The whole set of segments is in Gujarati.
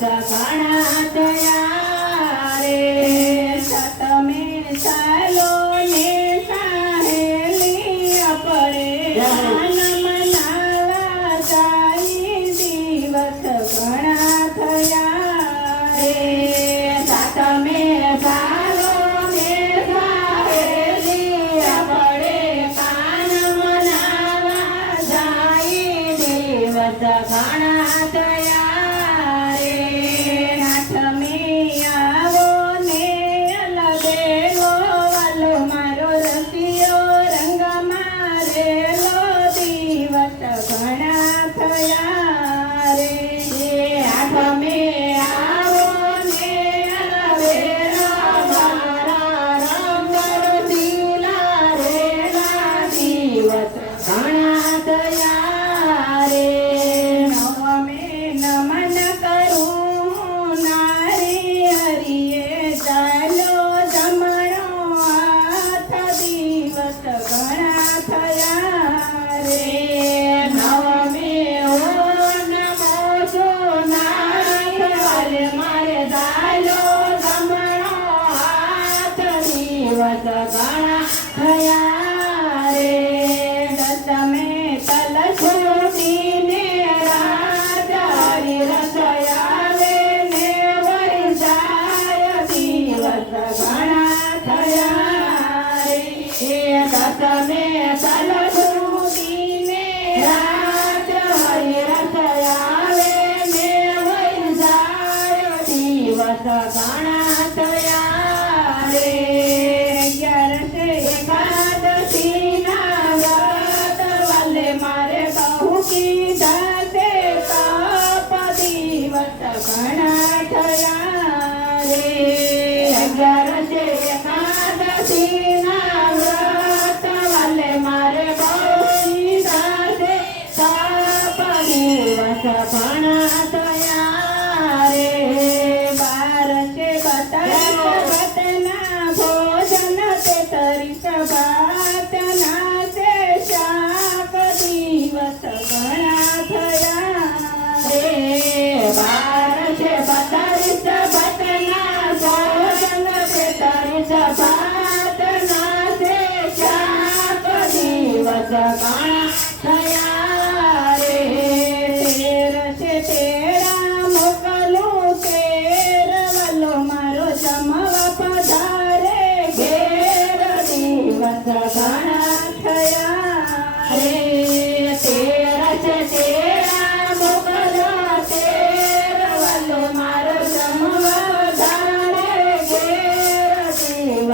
ಕಾಣ Hello. சதகாண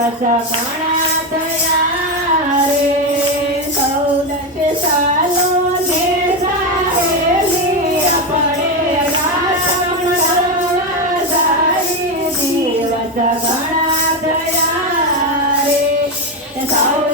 સપણા થયા રે સૌદત સાલો જે સારેલી આપણે રાસમણા સારી દિવસ ઘણા થયા રે સૌ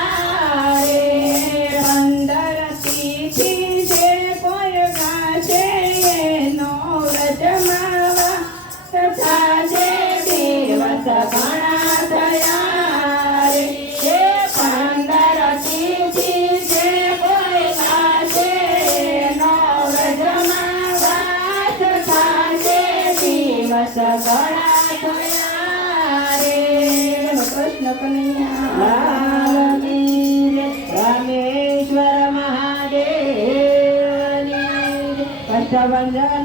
સગણા કમલા રે કૃષ્ણ કનૈયા રામેશ્વર મહાદેવ અષ્ટભંજન